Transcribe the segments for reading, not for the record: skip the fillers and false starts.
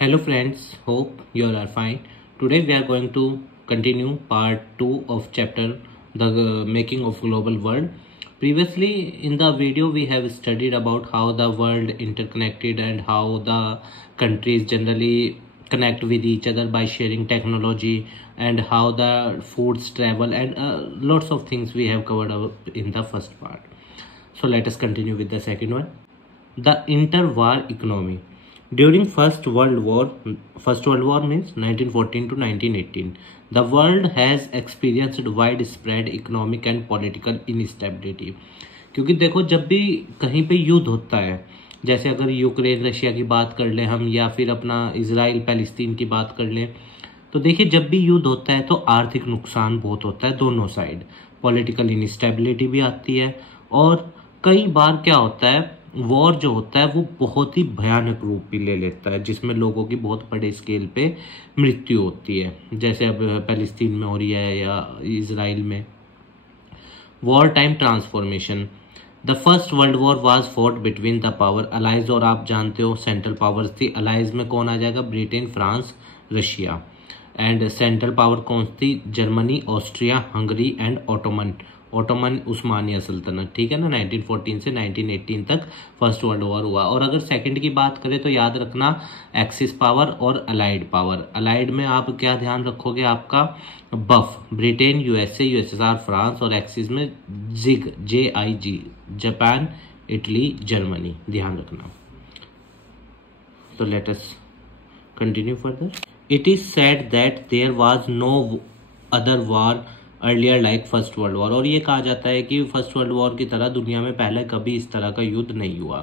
Hello friends, hope you all are fine. Today we are going to continue part 2 of chapter the making of global world. Previously in the video we have studied about how the world interconnected and how the countries generally connect with each other by sharing technology and how the foods travel and lots of things we have covered up in the first part. So let us continue with the second one. The interwar economy. During First World War means 1914 to 1918, the world has experienced widespread economic and political instability. क्योंकि देखो जब भी कहीं पे युद्ध होता है, जैसे अगर यूक्रेन रशिया की बात कर लें हम या फिर अपना इजराइल पैलेस्तीन की बात कर लें, तो देखिए जब भी युद्ध होता है तो आर्थिक नुकसान बहुत होता है दोनों साइड, पॉलिटिकल इनस्टेबिलिटी भी आती है और कई बार क्या होता है वॉर जो होता है वो बहुत ही भयानक रूप भी ले लेता है जिसमें लोगों की बहुत बड़े स्केल पे मृत्यु होती है, जैसे अब पैलेस्तीन में हो रही है या इजराइल में. War time transformation. The first world war was fought between the power allies, और आप जानते हो सेंट्रल पावर्स थी. अलाइज में कौन आ जाएगा? Britain, France, Russia. And central power कौन थी? Germany, Austria, Hungary and Ottoman उस्मानिया सल्तनत. ठीक है ना. 1914 से 1918 तक फर्स्ट वर्ल्ड वॉर हुआ. और अगर सेकंड की बात करें तो याद रखना एक्सिस पावर और अलाइड पावर. अलाइड में आप क्या ध्यान रखोगे? आपका बफ ब्रिटेन, यूएसए, यूएसएसआर, फ्रांस, और एक्सिस में जिग JIG जापान, इटली, जर्मनी. ध्यान रखना. तो let us continue further. It is said that there was no other war earlier like first world war. और ये कहा जाता है कि फर्स्ट वर्ल्ड वॉर की तरह दुनिया में पहले कभी इस तरह का युद्ध नहीं हुआ.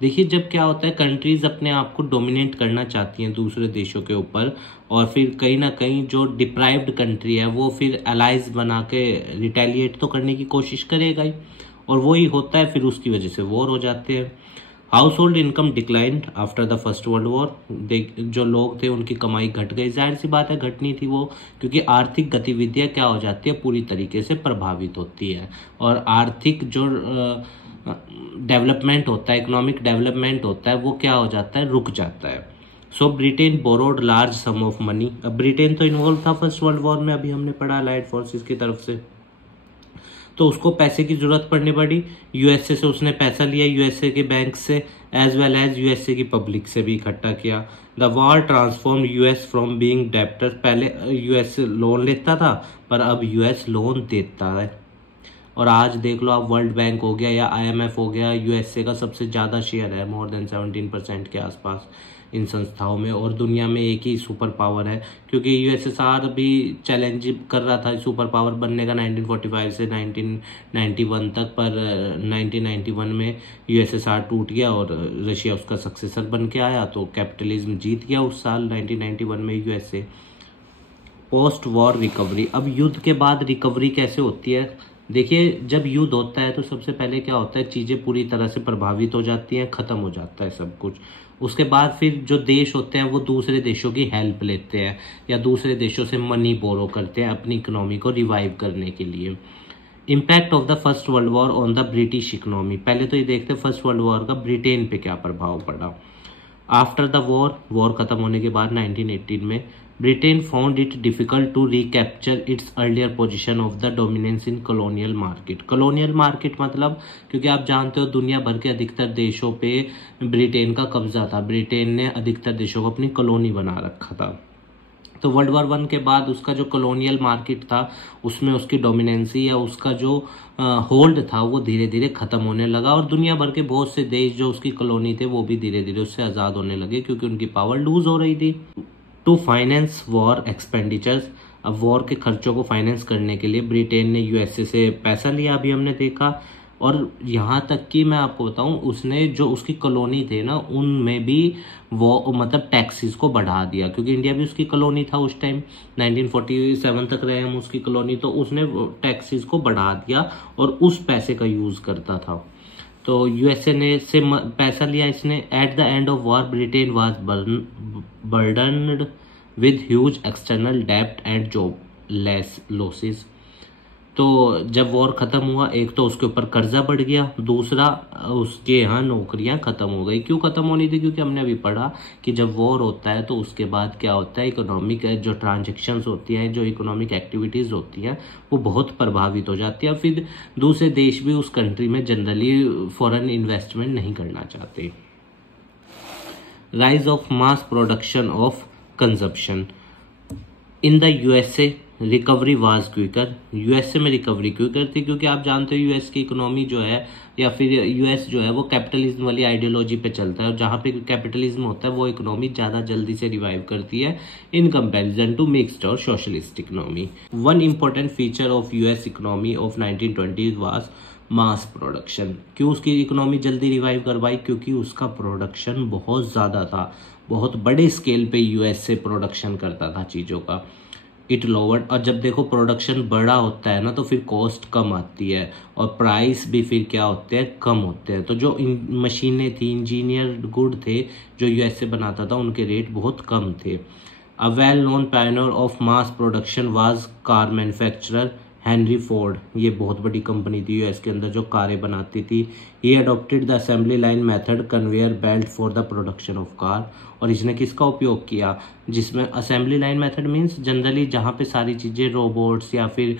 देखिए जब क्या होता है कंट्रीज अपने आप को डोमिनेट करना चाहती हैं दूसरे देशों के ऊपर, और फिर कहीं ना कहीं जो डिप्राइव्ड कंट्री है वो फिर अलाइज बना के रिटेलिएट तो करने की कोशिश करेगा ही, और वही होता है, फिर उसकी वजह से वॉर हो जाते हैं. House hold income declined after the first world war. जो लोग थे उनकी कमाई घट गई. जाहिर सी बात है घटनी थी वो, क्योंकि आर्थिक गतिविधियां क्या हो जाती है? पूरी तरीके से प्रभावित होती है, और आर्थिक जो डेवलपमेंट होता है, इकोनॉमिक डेवलपमेंट होता है, वो क्या हो जाता है? रुक जाता है. So Britain borrowed large sum of money. अब ब्रिटेन तो इन्वॉल्व था फर्स्ट वर्ल्ड वॉर में, अभी हमने पढ़ा अलाइड फोर्सेस की तरफ से, तो उसको पैसे की जरूरत पड़ने पड़ी. यूएसए से उसने पैसा लिया, यूएसए के बैंक से एज वेल एज यूएसए की पब्लिक से भी इकट्ठा किया. The war transform US from being debtor. पहले यूएस लोन लेता था पर अब यूएस लोन देता है. और आज देख लो आप, वर्ल्ड बैंक हो गया या IMF हो गया, यूएसए का सबसे ज्यादा शेयर है, मोर देन 17% के आसपास इन संस्थाओं में. और दुनिया में एक ही सुपर पावर है, क्योंकि USSR भी चैलेंज कर रहा था सुपर पावर बनने का 1945 से 1991 तक, पर 1991 में USSR टूट गया और रशिया उसका सक्सेसर बन के आया, तो कैपिटलिज्म जीत गया उस साल 1991 में USA. Post war recovery. अब युद्ध के बाद रिकवरी कैसे होती है? देखिए जब युद्ध होता है तो सबसे पहले क्या होता है? चीजें पूरी तरह से प्रभावित हो जाती हैं, खत्म हो जाता है सब कुछ. उसके बाद फिर जो देश होते हैं वो दूसरे देशों की हेल्प लेते हैं या दूसरे देशों से मनी बोरो करते हैं अपनी इकोनॉमी को रिवाइव करने के लिए. Impact of the first world war on the British economy. पहले तो ये देखते हैं फर्स्ट वर्ल्ड वॉर का ब्रिटेन पे क्या प्रभाव पड़ा. आफ्टर द वॉर खत्म होने के बाद 1918 में Britain found it difficult to recapture its earlier position of the dominance in colonial market. Colonial market मतलब, क्योंकि आप जानते हो दुनिया भर के अधिकतर देशों पे ब्रिटेन का कब्जा था, ब्रिटेन ने अधिकतर देशों को अपनी कॉलोनी बना रखा था. तो वर्ल्ड वॉर 1 के बाद उसका जो कॉलोनियल मार्केट था उसमें उसकी डोमिनेंसी या उसका जो होल्ड था वो धीरे धीरे खत्म होने लगा, और दुनिया भर के बहुत से देश जो उसकी कॉलोनी थे वो भी धीरे धीरे उससे आज़ाद होने लगे क्योंकि उनकी पावर लूज हो रही थी. To finance war expenditures. अब वॉर के खर्चों को फाइनेंस करने के लिए ब्रिटेन ने यूएसए से पैसा लिया, अभी हमने देखा. और यहाँ तक कि मैं आपको बताऊं, उसने जो उसकी कॉलोनी थे ना उनमें भी वो मतलब टैक्सेस को बढ़ा दिया, क्योंकि इंडिया भी उसकी कॉलोनी था उस टाइम, 1947 तक रहे हम उसकी कॉलोनी, तो उसने टैक्सेस को बढ़ा दिया और उस पैसे का यूज करता था. तो यूएसए ने से पैसा लिया इसने. At the end of war Britain was burdened with huge external डेब्ट एंड जॉब लेस लॉसेस. तो जब वॉर खत्म हुआ, एक तो उसके ऊपर कर्जा बढ़ गया, दूसरा उसके यहाँ नौकरियां खत्म हो गई। क्यों खत्म होनी थी? क्योंकि हमने अभी पढ़ा कि जब वॉर होता है तो उसके बाद क्या होता है, इकोनॉमिक जो ट्रांजेक्शन्स होती हैं, जो इकोनॉमिक एक्टिविटीज होती हैं, वो बहुत प्रभावित हो जाती है। फिर दूसरे देश भी उस कंट्री में जनरली फॉरेन इन्वेस्टमेंट नहीं करना चाहते। Rise of mass production of consumption in the USA, recovery was quicker. USA में रिकवरी क्विकर थी, क्योंकि आप जानते हो यूएस की इकोनॉमी जो है, या फिर यूएस जो है वो कैपिटलिज्म वाली आइडियोलॉजी पे चलता है, और जहाँ पे कैपिटलिज्म होता है वो इकोनॉमी ज़्यादा जल्दी से रिवाइव करती है इन कंपैरिजन टू मिक्स्ड और socialist economy. One important feature of US economy of 1920 was mass production. क्यों उसकी इकोनॉमी जल्दी रिवाइव करवाई? क्योंकि उसका प्रोडक्शन बहुत ज़्यादा था, बहुत बड़े स्केल पे यूएस से प्रोडक्शन करता था चीज़ों का। इट लोवर्ड, और जब देखो प्रोडक्शन बड़ा होता है ना तो फिर कॉस्ट कम आती है, और प्राइस भी फिर क्या होते हैं, कम होते हैं। तो जो मशीनें थी, इंजीनियर गुड थे जो यूएसए बनाता था, उनके रेट बहुत कम थे। A well known Pioneer of mass production was car manufacturer Henry Ford. ये बहुत बड़ी कंपनी थी यूएस के अंदर जो कारें बनाती थी। He adopted the assembly line method conveyor belt for the production of car. और इसने किसका उपयोग किया? जिसमें assembly line method means generally जहाँ पे सारी चीज़ें रोबोट्स, या फिर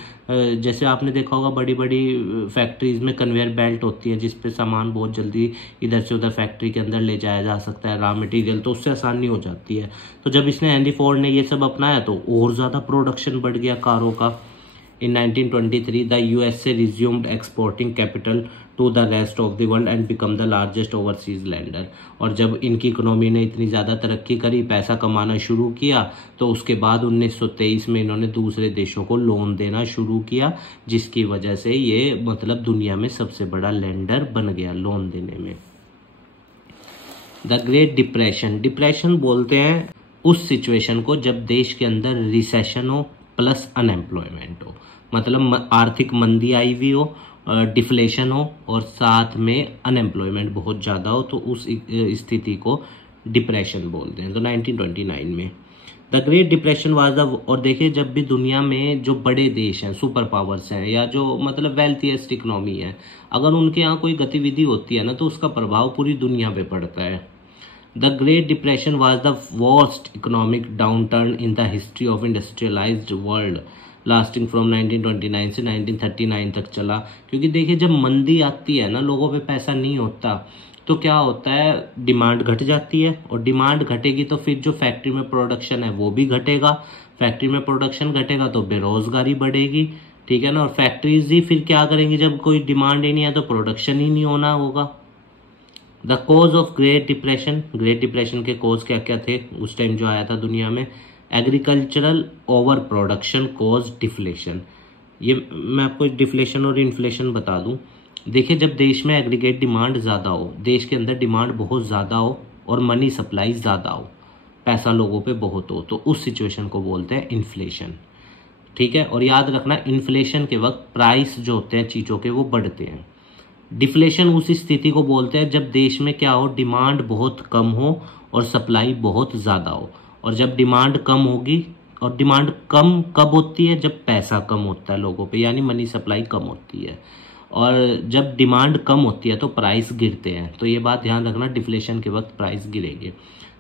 जैसे आपने देखा होगा बड़ी बड़ी फैक्ट्रीज में कन्वेयर बेल्ट होती है, जिसपे सामान बहुत जल्दी इधर से उधर फैक्ट्री के अंदर ले जाया जा सकता है, रॉ मटेरियल, तो उससे आसानी हो जाती है। तो जब इसने हेनरी फोर्ड ने ये सब अपनाया तो और ज़्यादा प्रोडक्शन बढ़ गया कारों का। In 1923, the USA resumed exporting capital to the rest of the world and become the largest overseas lender. और जब इनकी इकोनॉमी ने इतनी ज़्यादा तरक्की करी, पैसा कमाना शुरू किया, तो उसके बाद 1923 में इन्होंने दूसरे देशों को लोन देना शुरू किया, जिसकी वजह से ये मतलब दुनिया में सबसे बड़ा लेंडर बन गया लोन देने में। द ग्रेट डिप्रेशन, डिप्रेशन बोलते हैं उस सिचुएशन को जब देश के अंदर रिसेशन हो प्लस अनएम्प्लॉयमेंट हो, मतलब आर्थिक मंदी आई हुई हो, डिफ्लेशन हो, और साथ में अनएम्प्लॉयमेंट बहुत ज़्यादा हो, तो उस स्थिति को डिप्रेशन बोलते हैं। तो 1929 में the great depression was the, और देखिए जब भी दुनिया में जो बड़े देश हैं, सुपर पावर्स हैं, या जो मतलब वेल्थीएस्ट इकोनॉमी है, अगर उनके यहाँ कोई गतिविधि होती है ना तो उसका प्रभाव पूरी दुनिया पे पड़ता है। The Great Depression was the worst economic downturn in the history of industrialized world, lasting from 1929 से 1939 तक चला। क्योंकि देखिए जब मंदी आती है ना, लोगों पे पैसा नहीं होता, तो क्या होता है, डिमांड घट जाती है, और डिमांड घटेगी तो फिर जो फैक्ट्री में प्रोडक्शन है वो भी घटेगा। फैक्ट्री में प्रोडक्शन घटेगा तो बेरोजगारी बढ़ेगी, ठीक है ना। और फैक्ट्रीज ही फिर क्या करेंगी, जब कोई डिमांड ही नहीं है तो प्रोडक्शन ही नहीं होना होगा। The cause of great depression, great depression के कोज क्या क्या थे उस टाइम जो आया था दुनिया में? एग्रीकल्चरल ओवर प्रोडक्शन कोज डिफ्लेशन। ये मैं आपको डिफ्लेशन और इन्फ्लेशन बता दूं। देखिए जब देश में एग्रीगेट डिमांड ज़्यादा हो, देश के अंदर डिमांड बहुत ज़्यादा हो और मनी सप्लाई ज़्यादा हो, पैसा लोगों पे बहुत हो, तो उस सिचुएशन को बोलते हैं इन्फ्लेशन, ठीक है। और याद रखना इन्फ्लेशन के वक्त प्राइस जो होते हैं चीज़ों के वो बढ़ते हैं। डिफ्लेशन उस स्थिति को बोलते हैं जब देश में क्या हो, डिमांड बहुत कम हो और सप्लाई बहुत ज़्यादा हो। और जब डिमांड कम होगी, और डिमांड कम कब होती है? जब पैसा कम होता है लोगों पे, यानी मनी सप्लाई कम होती है। और जब डिमांड कम होती है तो प्राइस गिरते हैं, तो ये बात ध्यान रखना, डिफ्लेशन के वक्त प्राइस गिरेंगे।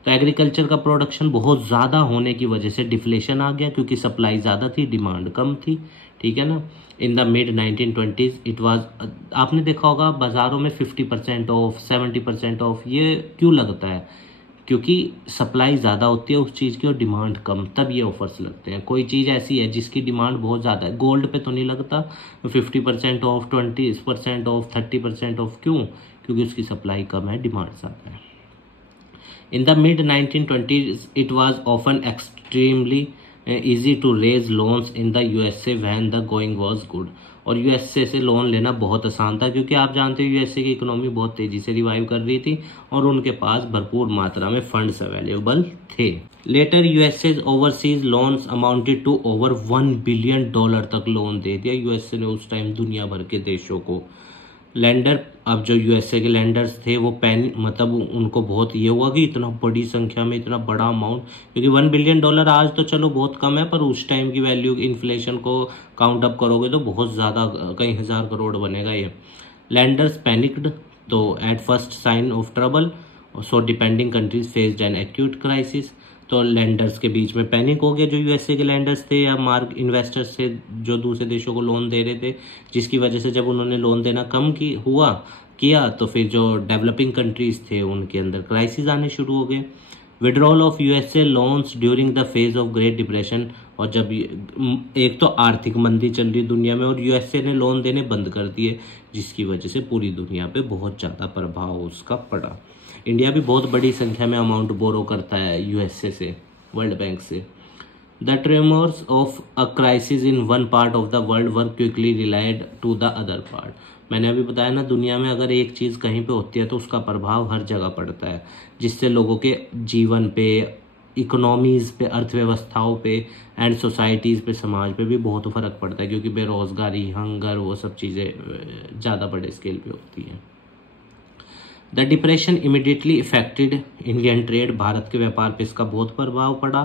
तो एग्रीकल्चर का प्रोडक्शन बहुत ज़्यादा होने की वजह से डिफ्लेशन आ गया, क्योंकि सप्लाई ज़्यादा थी, डिमांड कम थी, ठीक है ना। In the mid 1920s it was, आपने देखा होगा बाज़ारों में 50% ऑफ, 70% ऑफ, ये क्यों लगता है? क्योंकि सप्लाई ज़्यादा होती है उस चीज़ की और डिमांड कम, तब ये ऑफर्स लगते हैं। कोई चीज़ ऐसी है जिसकी डिमांड बहुत ज़्यादा है, गोल्ड पे तो नहीं लगता 50% ऑफ, 20% ऑफ, 30% ऑफ, क्यों? क्योंकि उसकी सप्लाई कम है, डिमांड ज़्यादा है। In the mid 1920s, it was often extremely easy to raise loans in the USA when the going was good. और यूएसए से लोन लेना बहुत आसान था, क्योंकि आप जानते हो यूएसए की इकोनॉमी बहुत तेजी से रिवाइव कर रही थी और उनके पास भरपूर मात्रा में फंड्स अवेलेबल थे। Later USA overseas loans amounted to over $1 billion तक लोन दे दिया यूएसए ने उस टाइम दुनिया भर के देशों को। लेंडर अब जो यूएसए के लैंडर्स थे वो मतलब उनको बहुत ये हुआ कि इतना बड़ी संख्या में इतना बड़ा अमाउंट, क्योंकि $1 बिलियन आज तो चलो बहुत कम है, पर उस टाइम की वैल्यू इन्फ्लेशन को काउंट अप करोगे तो बहुत ज़्यादा, कई हज़ार करोड़ बनेगा ये। लैंडर्स पैनिक्ड, तो at first sign of trouble, so depending countries faced an acute crisis. तो लैंडर्स के बीच में पैनिक हो गया, जो यूएसए के लैंडर्स थे या मार्क इन्वेस्टर्स थे जो दूसरे देशों को लोन दे रहे थे, जिसकी वजह से जब उन्होंने लोन देना कम किया तो फिर जो डेवलपिंग कंट्रीज थे उनके अंदर क्राइसिस आने शुरू हो गए। Withdrawal of USA loans during the phase of great depression, और जब एक तो आर्थिक मंदी चल रही दुनिया में और यूएसए ने लोन देने बंद कर दिए, जिसकी वजह से पूरी दुनिया पे बहुत ज़्यादा प्रभाव उसका पड़ा। इंडिया भी बहुत बड़ी संख्या में अमाउंट बोरो करता है यूएसए से, वर्ल्ड बैंक से। The tremors of a crisis in one part of the world were quickly relayed to the other part. मैंने अभी बताया ना, दुनिया में अगर एक चीज़ कहीं पे होती है तो उसका प्रभाव हर जगह पड़ता है, जिससे लोगों के जीवन पे, इकोनॉमीज़ पे, अर्थव्यवस्थाओं पे एंड सोसाइटीज़ पे, समाज पे भी बहुत फ़र्क पड़ता है, क्योंकि बेरोज़गारी, हंगर, वो सब चीज़ें ज़्यादा बड़े स्केल पे होती हैं। The depression immediately affected Indian trade, Bharat के व्यापार पे इसका बहुत प्रभाव पड़ा,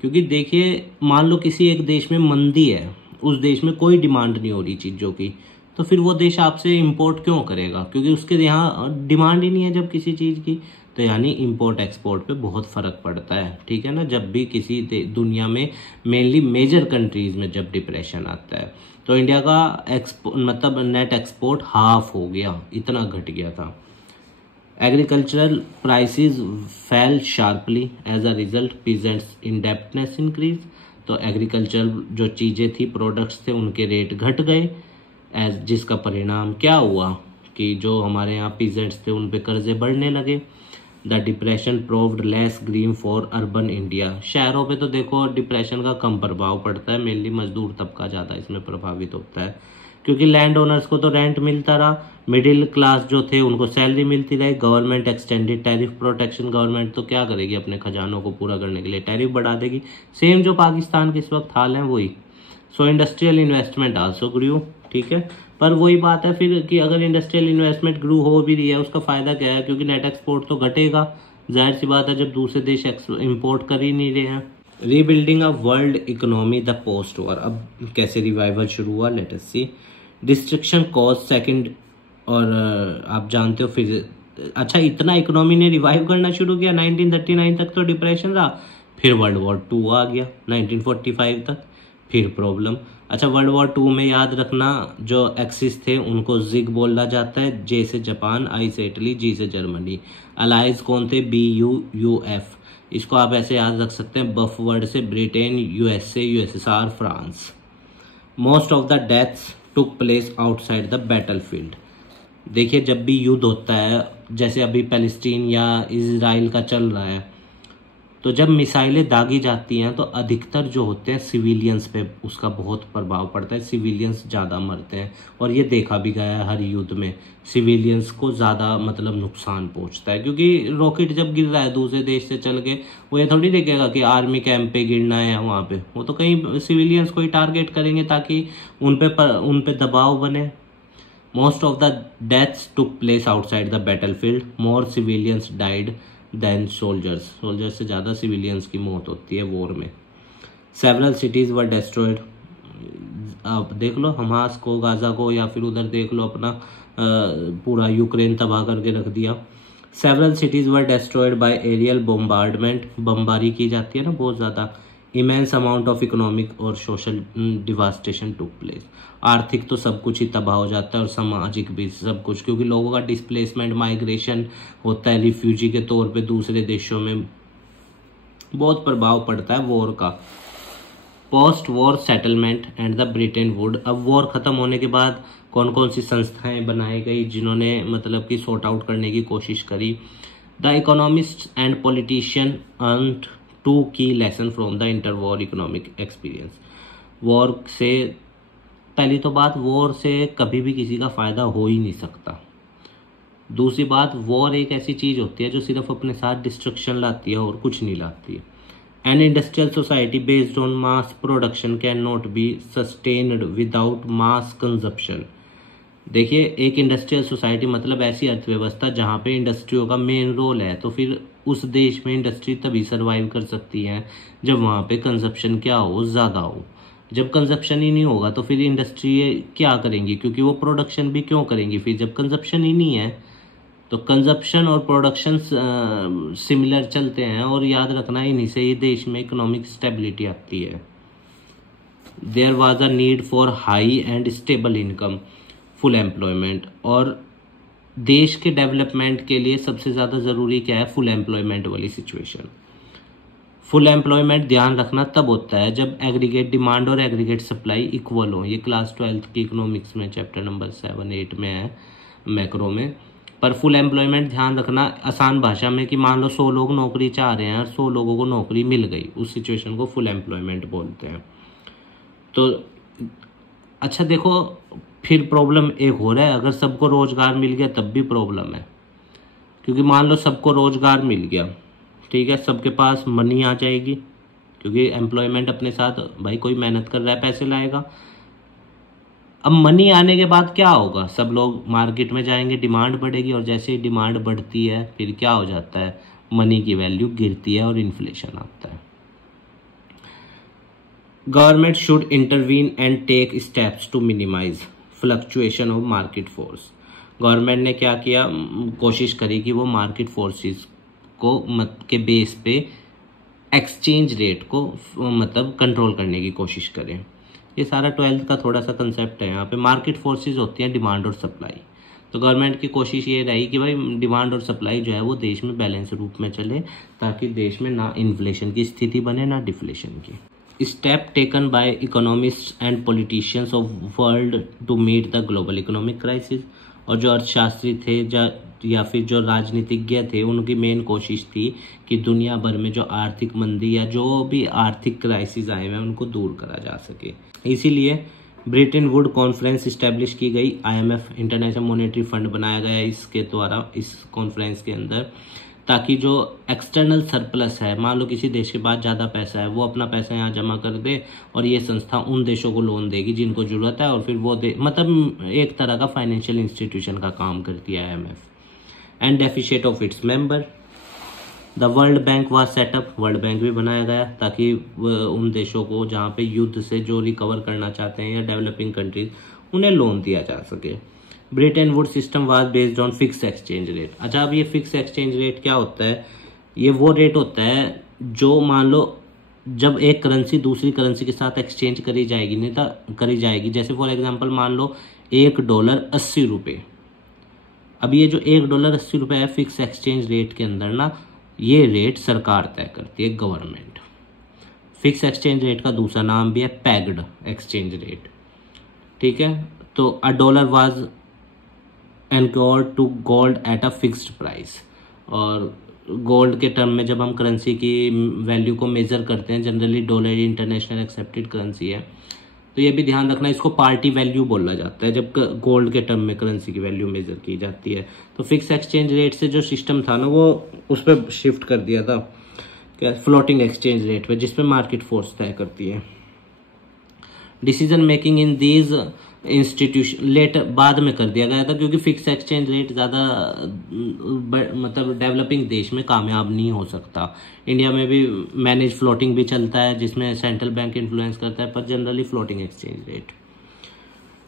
क्योंकि देखिए मान लो किसी एक देश में मंदी है, उस देश में कोई डिमांड नहीं हो रही चीज़ों की, तो फिर वो देश आपसे इंपोर्ट क्यों करेगा, क्योंकि उसके यहाँ डिमांड ही नहीं है जब किसी चीज़ की। तो यानी इंपोर्ट एक्सपोर्ट पे बहुत फ़र्क पड़ता है, ठीक है ना। जब भी किसी दुनिया में मेनली मेजर कंट्रीज़ में जब डिप्रेशन आता है, तो इंडिया का मतलब नेट एक्सपोर्ट हाफ हो गया, इतना घट गया था। Agricultural prices fell sharply, as a result peasants indebtedness increase. तो एग्रीकल्चर जो चीज़ें थी, प्रोडक्ट्स थे, उनके रेट घट गए, जिसका परिणाम क्या हुआ कि जो हमारे यहाँ पीजेंट्स थे उन पे कर्जे बढ़ने लगे। The depression proved less green for urban India. शहरों पे तो देखो डिप्रेशन का कम प्रभाव पड़ता है, मेनली मजदूर तबका ज़्यादा इसमें प्रभावित होता है, क्योंकि लैंड ओनर्स को तो रेंट मिलता रहा, मिडिल क्लास जो थे उनको सैलरी मिलती रही। Government extended tariff protection, government तो क्या करेगी, अपने खजानों को पूरा करने के लिए टैरिफ बढ़ा देगी, सेम जो पाकिस्तान के इस वक्त हाल है वही। सो इंडस्ट्रियल इन्वेस्टमेंट आल्सो ग्रू, ठीक है। पर वही बात है फिर कि अगर इंडस्ट्रियल इन्वेस्टमेंट ग्रू हो भी रही है, उसका फायदा क्या है, क्योंकि नेट एक्सपोर्ट तो घटेगा, जाहिर सी बात है जब दूसरे देश इम्पोर्ट कर ही नहीं रहे हैं। Rebuilding of world economy the post war, अब कैसे रिवाइवल शुरू हुआ, लेट अस सी। डिस्ट्रक्शन कॉज सेकंड, और आप जानते हो फिर अच्छा इतना इकोनॉमी ने रिवाइव करना शुरू किया 1939 तक तो डिप्रेशन रहा, फिर वर्ल्ड वॉर 2 आ गया 1945 तक, फिर प्रॉब्लम। अच्छा वर्ल्ड वॉर 2 में याद रखना जो एक्सिस थे उनको जिग बोला जाता है, जे से जापान, आई से इटली, जी से जर्मनी। अलाइज कौन थे, BUUF, इसको आप ऐसे याद रख सकते हैं, बफ वर्ड से Britain, USA, USSR, France. Most of the deaths took place outside the battlefield. देखिए जब भी युद्ध होता है, जैसे अभी पैलेस्टीन या इजराइल का चल रहा है, तो जब मिसाइलें दागी जाती हैं तो अधिकतर जो होते हैं सिविलियंस पे उसका बहुत प्रभाव पड़ता है, सिविलियंस ज़्यादा मरते हैं, और ये देखा भी गया है हर युद्ध में सिविलियंस को ज़्यादा मतलब नुकसान पहुंचता है, क्योंकि रॉकेट जब गिर रहा है दूसरे देश से चल के, वो ये थोड़ी देखेगा कि आर्मी कैंप पे गिरना है या वहाँ पे, वो तो कहीं सिविलियंस को ही टारगेट करेंगे ताकि उन पे दबाव बने। Most of the deaths took place outside the battlefield, more civilians died than soldiers, soldiers से ज़्यादा सिविलियंस की मौत होती है वॉर में। सेवरल सिटीज़ वर डेस्ट्रॉयड, आप देख लो हमास को, गाज़ा को, या फिर उधर देख लो अपना पूरा यूक्रेन तबाह करके रख दिया। सेवरल सिटीज़ वर डेस्ट्रॉयड बाय एरियल बोम्बार्डमेंट, बमबारी की जाती है ना बहुत ज़्यादा। इमेंस अमाउंट ऑफ इकोनॉमिक और सोशल डिवास्टेशन टुक प्लेस, आर्थिक तो सब कुछ ही तबाह हो जाता है और सामाजिक भी सब कुछ, क्योंकि लोगों का डिस्प्लेसमेंट, माइग्रेशन होता है रिफ्यूजी के तौर पे दूसरे देशों में, बहुत प्रभाव पड़ता है वॉर का। Post war settlement and the Britain Woods, अब वॉर खत्म होने के बाद कौन कौन सी संस्थाएं बनाई गई जिन्होंने मतलब कि सॉर्ट आउट करने की कोशिश करी। The economist and politician earned 2 की lesson from the inter war economic experience. War से पहली तो बात, वॉर से कभी भी किसी का फ़ायदा हो ही नहीं सकता। दूसरी बात, वॉर एक ऐसी चीज़ होती है जो सिर्फ अपने साथ डिस्ट्रक्शन लाती है और कुछ नहीं लाती है। An industrial society based on mass production can not be sustained without mass consumption. देखिए, एक इंडस्ट्रियल सोसाइटी मतलब ऐसी अर्थव्यवस्था जहाँ पे इंडस्ट्रियों का मेन रोल है। तो फिर उस देश में इंडस्ट्री तभी सर्वाइव कर सकती है जब वहाँ पे कंजप्शन क्या हो, ज़्यादा हो। जब कंजप्शन ही नहीं होगा तो फिर इंडस्ट्री क्या करेंगी, क्योंकि वो प्रोडक्शन भी क्यों करेंगी फिर जब कंजप्शन ही नहीं है। तो कंजप्शन और प्रोडक्शन सिमिलर चलते हैं, और याद रखना इन्हीं से ही देश में इकोनॉमिक स्टेबिलिटी आती है। There was a need for high and stable income, full employment. और देश के डेवलपमेंट के लिए सबसे ज़्यादा ज़रूरी क्या है, फुल एम्प्लॉयमेंट वाली सिचुएशन। फुल एम्प्लॉयमेंट ध्यान रखना तब होता है जब एग्रीगेट डिमांड और एग्रीगेट सप्लाई इक्वल हो। ये क्लास 12th की इकोनॉमिक्स में चैप्टर नंबर 7-8 में है, मैक्रो में। पर फुल एम्प्लॉयमेंट ध्यान रखना आसान भाषा में कि मान लो 100 लोग नौकरी चाह रहे हैं और 100 लोगों को नौकरी मिल गई, उस सिचुएशन को फुल एम्प्लॉयमेंट बोलते हैं। तो अच्छा देखो, फिर प्रॉब्लम एक हो रहा है, अगर सबको रोजगार मिल गया तब भी प्रॉब्लम है। क्योंकि मान लो सबको रोजगार मिल गया, ठीक है, सबके पास मनी आ जाएगी, क्योंकि एम्प्लॉयमेंट अपने साथ भाई कोई मेहनत कर रहा है पैसे लाएगा। अब मनी आने के बाद क्या होगा, सब लोग मार्केट में जाएंगे, डिमांड बढ़ेगी, और जैसे ही डिमांड बढ़ती है फिर क्या हो जाता है, मनी की वैल्यू गिरती है और इन्फ्लेशन आता है। Government should intervene and take steps to minimise fluctuation of market force. Government ने क्या किया, कोशिश करी कि वो मार्केट फोर्सेस को के बेस पे एक्सचेंज रेट को मतलब कंट्रोल करने की कोशिश करें। ये सारा 12th का थोड़ा सा कंसेप्ट है। यहाँ पे मार्केट फोर्सेस होती हैं डिमांड और सप्लाई। तो गवर्नमेंट की कोशिश ये रही कि भाई डिमांड और सप्लाई जो है वो देश में बैलेंस रूप में चले, ताकि देश में ना इन्फ्लेशन की स्थिति बने ना डिफ्लेशन की। Step taken by economists and politicians of world to meet the global economic crisis. और जो अर्थशास्त्री थे या फिर जो राजनीतिज्ञ थे, उनकी मेन कोशिश थी कि दुनिया भर में जो आर्थिक मंदी या जो भी आर्थिक क्राइसिस आए हुए हैं उनको दूर करा जा सके। इसीलिए ब्रिटेन वुड कॉन्फ्रेंस इस्टेब्लिश की गई, IMF इंटरनेशनल मॉनेटरी फंड बनाया गया इसके द्वारा, इस कॉन्फ्रेंस के अंदर, ताकि जो एक्सटर्नल सरप्लस है, मान लो किसी देश के पास ज़्यादा पैसा है, वो अपना पैसा यहाँ जमा कर दे और ये संस्था उन देशों को लोन देगी जिनको ज़रूरत है, और फिर वो मतलब एक तरह का फाइनेंशियल इंस्टीट्यूशन का काम करती है IMF। And deficit of its member, the world bank was setup, world bank भी बनाया गया ताकि उन देशों को जहाँ पे युद्ध से जो रिकवर करना चाहते हैं या डेवलपिंग कंट्रीज, उन्हें लोन दिया जा सके। Britain would system was based on fix exchange rate. अच्छा, अब ये फिक्स एक्सचेंज रेट क्या होता है, ये वो रेट होता है जो मान लो जब एक करेंसी दूसरी करेंसी के साथ एक्सचेंज करी जाएगी, नहीं तो करी जाएगी, जैसे फॉर एग्जांपल मान लो $1 80 रुपये। अब ये जो $1 80 रुपये है फिक्स एक्सचेंज रेट के अंदर ना, ये रेट सरकार तय करती है, गवर्नमेंट। फिक्स एक्सचेंज रेट का दूसरा नाम भी है पैग्ड एक्सचेंज रेट, ठीक है। तो a dollar was anchored to gold at a fixed price. और गोल्ड के टर्म में जब हम करेंसी की वैल्यू को मेजर करते हैं, generally dollar international accepted currency है, तो ये भी ध्यान रखना, इसको पार्टी वैल्यू बोला जाता है जब गोल्ड के टर्म में करेंसी की वैल्यू मेजर की जाती है। तो फिक्स एक्सचेंज रेट से जो सिस्टम था ना, वो उस पर शिफ्ट कर दिया था क्या, फ्लोटिंग एक्सचेंज रेट पे, जिसपे मार्केट फोर्स तय करती है। Decision making in these institution later बाद में कर दिया गया था, क्योंकि फिक्स एक्सचेंज रेट ज़्यादा मतलब डेवलपिंग देश में कामयाब नहीं हो सकता। इंडिया में भी मैनेज फ्लोटिंग भी चलता है जिसमें सेंट्रल बैंक इन्फ्लुएंस करता है, पर generally floating exchange rate.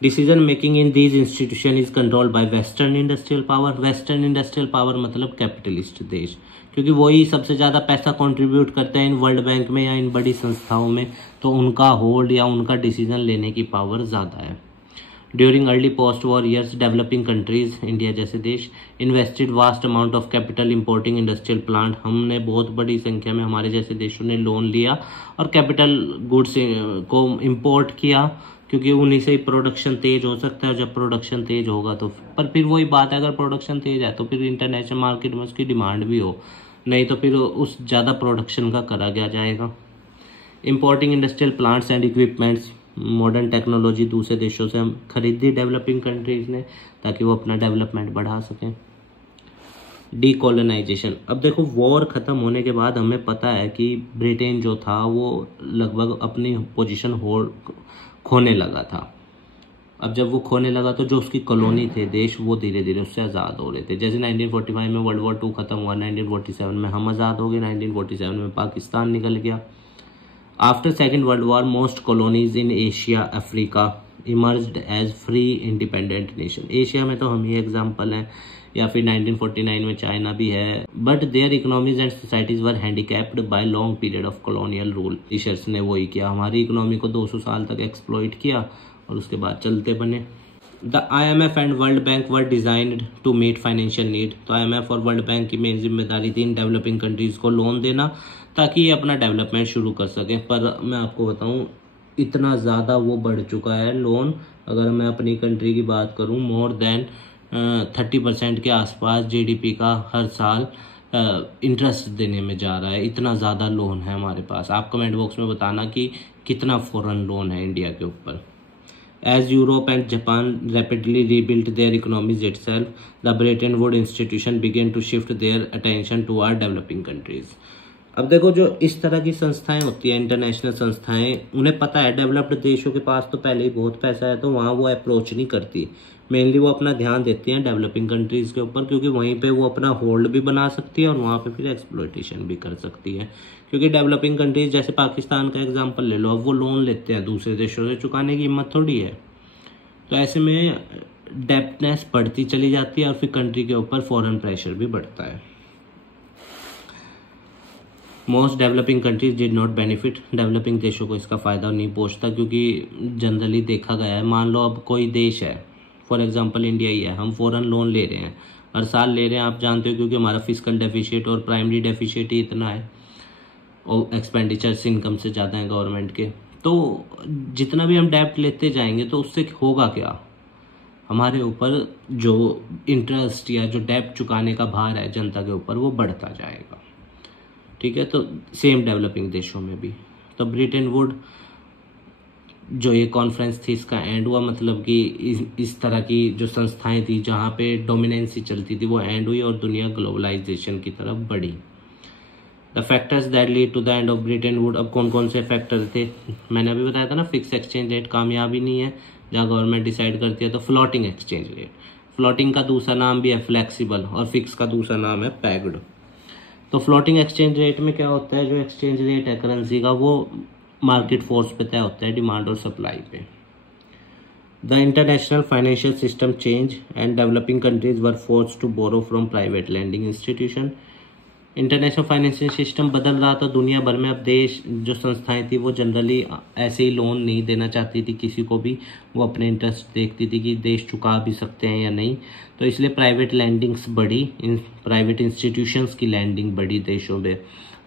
Decision making in these institution is controlled by western industrial power. Western industrial power मतलब कैपिटलिस्ट देश, क्योंकि वही सबसे ज़्यादा पैसा कंट्रीब्यूट करते हैं इन वर्ल्ड बैंक में या इन बड़ी संस्थाओं में, तो उनका होल्ड या उनका डिसीजन लेने की पावर ज़्यादा है। During early post war years, developing countries, India जैसे देश, invested vast amount of capital importing industrial plant. हमने बहुत बड़ी संख्या में, हमारे जैसे देशों ने लोन लिया और कैपिटल गुड्स को इम्पोर्ट किया, क्योंकि उन्हीं से ही प्रोडक्शन तेज हो सकता है। जब प्रोडक्शन तेज होगा तो पर फिर वही बात है, अगर प्रोडक्शन तेज है तो फिर इंटरनेशनल मार्केट में उसकी डिमांड भी हो, नहीं तो फिर उस ज़्यादा प्रोडक्शन का करा क्या जाएगा। Importing industrial plants and equipments, modern technology दूसरे देशों से हम खरीदी डेवलपिंग कंट्रीज ने, ताकि वो अपना डेवलपमेंट बढ़ा सकें। डीकोलोनाइजेशन, अब देखो वॉर ख़त्म होने के बाद हमें पता है कि ब्रिटेन जो था वो लगभग अपनी पोजीशन खोने लगा था। अब जब वो खोने लगा तो जो उसकी कॉलोनी थे देश, वो धीरे धीरे उससे आज़ाद हो रहे थे। जैसे 1945 में वर्ल्ड वॉर 2 ख़त्म हुआ, 1947 में हम आज़ाद हो गए, 1947 में पाकिस्तान निकल गया। After second world war most colonies in Asia Africa emerged as free independent nation. Asia में तो हम ही एग्जाम्पल हैं, या फिर 1949 में चाइना भी है। But their economies and societies were handicapped by long period of colonial rule. Britishers ने वही किया, हमारी इकोनॉमी को 200 साल तक एक्सप्लॉइट किया और उसके बाद चलते बने। The IMF and world bank were designed to meet financial need. तो IMF और वर्ल्ड बैंक की मेन जिम्मेदारी थी इन डेवलपिंग कंट्रीज को लोन देना ताकि ये अपना डेवलपमेंट शुरू कर सकें। पर मैं आपको बताऊं, इतना ज़्यादा वो बढ़ चुका है लोन। अगर मैं अपनी कंट्री की बात करूं, मोर देन 30% के आसपास GDP का हर साल इंटरेस्ट देने में जा रहा है। इतना ज़्यादा लोन है हमारे पास। आप कमेंट बॉक्स में बताना कि कितना फॉरेन लोन है इंडिया के ऊपर। As Europe and Japan rapidly rebuilt their economies itself, the Bretton Woods institution began to shift their attention toward developing countries. अब देखो, जो इस तरह की संस्थाएं होती हैं, इंटरनेशनल संस्थाएं, उन्हें पता है डेवलप्ड देशों के पास तो पहले ही बहुत पैसा है, तो वहाँ वो अप्रोच नहीं करती। मेनली वो अपना ध्यान देती हैं डेवलपिंग कंट्रीज़ के ऊपर, क्योंकि वहीं पे वो अपना होल्ड भी बना सकती है और वहाँ पे फिर एक्सप्लॉयटेशन भी कर सकती है। क्योंकि डेवलपिंग कंट्रीज जैसे पाकिस्तान का एग्जांपल ले लो, अब वो लोन लेते हैं दूसरे देशों से, चुकाने की हिम्मत थोड़ी है। तो ऐसे में डेप्टनेस बढ़ती चली जाती है और फिर कंट्री के ऊपर फॉरेन प्रेशर भी बढ़ता है। Most developing countries did not benefit. Developing देशों को इसका फ़ायदा नहीं पहुंचता, क्योंकि जनरली देखा गया है, मान लो अब कोई देश है, फॉर एग्जांपल इंडिया ही है, हम फॉरेन लोन ले रहे हैं, हर साल ले रहे हैं, आप जानते हो, क्योंकि हमारा फिजिकल डेफिशिएट और प्राइमरी डेफिशिएट ही इतना है और एक्सपेंडिचर्स इनकम से ज़्यादा है गवर्नमेंट के। तो जितना भी हम डेब्ट लेते जाएंगे तो उससे होगा क्या, हमारे ऊपर जो इंटरेस्ट या जो डेब्ट चुकाने का भार है जनता के ऊपर, वो बढ़ता जाएगा। ठीक है, तो सेम डेवलपिंग देशों में भी। तो ब्रिटेन वुड जो ये कॉन्फ्रेंस थी, इसका एंड हुआ, मतलब कि इस तरह की जो संस्थाएं थी जहाँ पे डोमिनेंसी चलती थी, वो एंड हुई और दुनिया ग्लोबलाइजेशन की तरफ बढ़ी। The factors that lead to the end of Bretton Woods. अब कौन कौन से फैक्टर थे, मैंने अभी बताया था ना, फिक्स एक्सचेंज रेट कामयाबी नहीं है जहाँ गवर्नमेंट डिसाइड करती है, तो फ्लोटिंग एक्सचेंज रेट। फ्लोटिंग का दूसरा नाम भी है फ्लेक्सिबल, और फिक्स का दूसरा नाम है पैक्ड। तो फ्लोटिंग एक्सचेंज रेट में क्या होता है, जो एक्सचेंज रेट है करेंसी का, वो मार्केट फोर्स पे तय होता है, डिमांड और सप्लाई पे। The international financial system change and developing countries were forced to borrow from private lending institution. International financial system बदल रहा था दुनिया भर में। अब देश जो संस्थाएं थी वो जनरली ऐसे ही लोन नहीं देना चाहती थी किसी को भी, वो अपने इंटरेस्ट देखती थी कि देश चुका भी सकते हैं या नहीं। तो इसलिए प्राइवेट लैंडिंग्स बढ़ी, इन प्राइवेट इंस्टीट्यूशंस की लैंडिंग बढ़ी देशों में,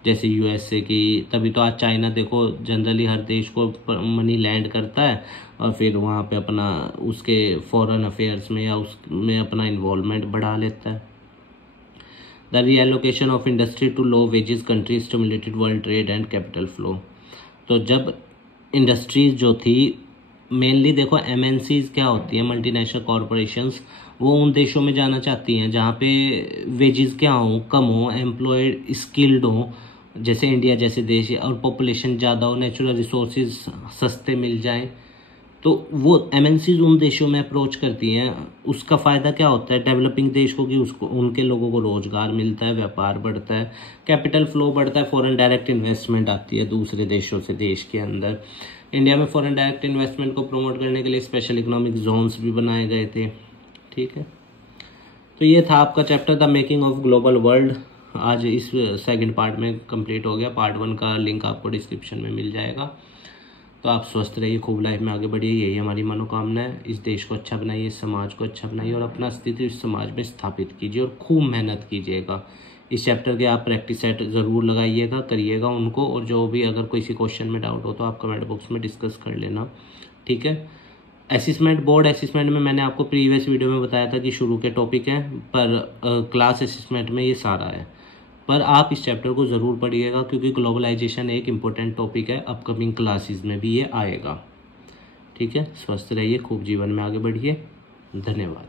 जैसे USA की। तभी तो आज चाइना देखो, जनरली हर देश को मनी लैंड करता है और फिर वहाँ पे अपना उसके फॉरेन अफेयर्स में या उसमें अपना इन्वॉल्वमेंट बढ़ा लेता है। The reallocation of industry to low wages countries stimulated world trade and capital flow। तो जब इंडस्ट्रीज जो थी, मेनली देखो MNCs क्या होती है, मल्टीनेशनल कॉरपोरेशंस, वो उन देशों में जाना चाहती हैं जहाँ पे वेजेस क्या हो, कम हो, एम्प्लॉयड स्किल्ड हो, जैसे इंडिया जैसे देश, और पॉपुलेशन ज़्यादा हो, नेचुरल रिसोर्सेज सस्ते मिल जाएं। तो वो MNCs उन देशों में अप्रोच करती हैं। उसका फ़ायदा क्या होता है डेवलपिंग देश को, कि उसको उनके लोगों को रोज़गार मिलता है, व्यापार बढ़ता है, कैपिटल फ्लो बढ़ता है, फॉरेन डायरेक्ट इन्वेस्टमेंट आती है दूसरे देशों से देश के अंदर। इंडिया में फॉरेन डायरेक्ट इन्वेस्टमेंट को प्रमोट करने के लिए स्पेशल इकोनॉमिक जोन्स भी बनाए गए थे। ठीक है, तो ये था आपका chapter the making of global world. आज इस सेकेंड पार्ट में कंप्लीट हो गया। पार्ट 1 का लिंक आपको डिस्क्रिप्शन में मिल जाएगा। तो आप स्वस्थ रहिए, खूब लाइफ में आगे बढ़िए, यही हमारी मनोकामना है। इस देश को अच्छा बनाइए, समाज को अच्छा बनाइए और अपना अस्तित्व इस समाज में स्थापित कीजिए और खूब मेहनत कीजिएगा। इस चैप्टर के आप प्रैक्टिस सेट ज़रूर लगाइएगा, करिएगा उनको, और जो भी अगर किसी क्वेश्चन में डाउट हो तो आप कमेंट बॉक्स में डिस्कस कर लेना। ठीक है, असेसमेंट, बोर्ड असेसमेंट में मैंने आपको प्रीवियस वीडियो में बताया था कि शुरू के टॉपिक हैं, पर क्लास असेसमेंट में ये सारा है। पर आप इस चैप्टर को ज़रूर पढ़िएगा, क्योंकि ग्लोबलाइजेशन एक इम्पोर्टेंट टॉपिक है, अपकमिंग क्लासेस में भी ये आएगा। ठीक है, स्वस्थ रहिए, खूब जीवन में आगे बढ़िए। धन्यवाद।